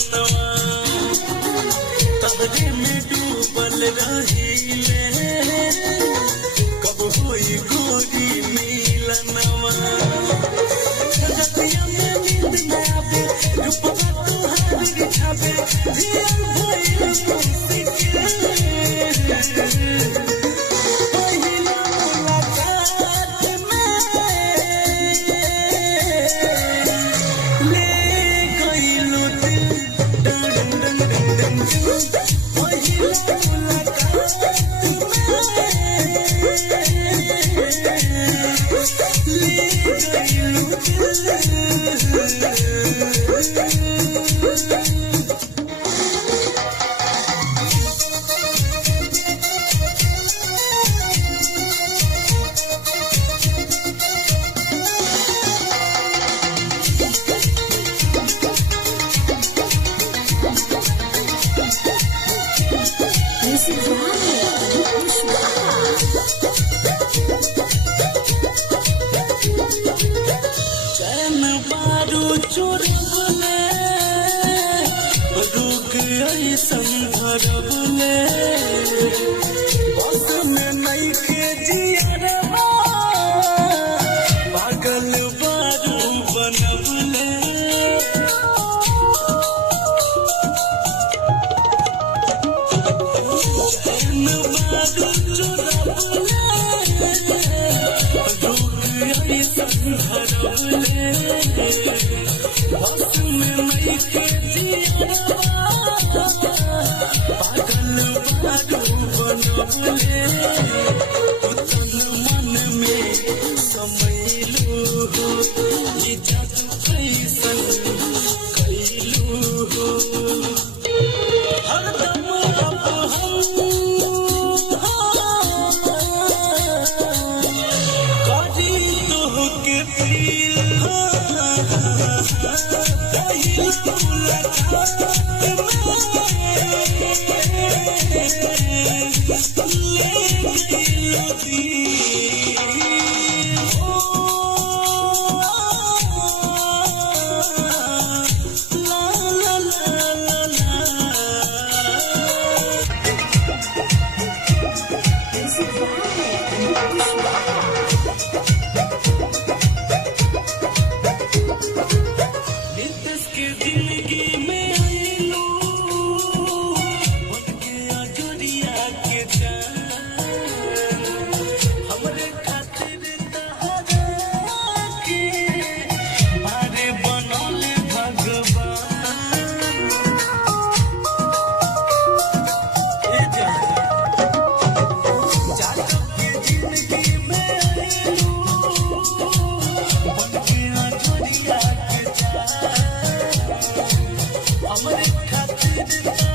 मनवा तबरे में डूबल रहीले कब होई गोरी मिलनवा जगतिया में नींद न आवे रूपवा तुहार रिझावे जियल भइल मुझसे चैन बारू चोरबले रुक ऐसन धरबले बस में नइखे जियरबा पागल बारू बनबले चैन बारू चोरबले रुक ऐसन धरबले बस में नइखे जियरबा पागल बारू बनबले तन मन में समैलू ये जादू कैसन कैलू हरदम अब हम करी तोहके फील हमरे खातिर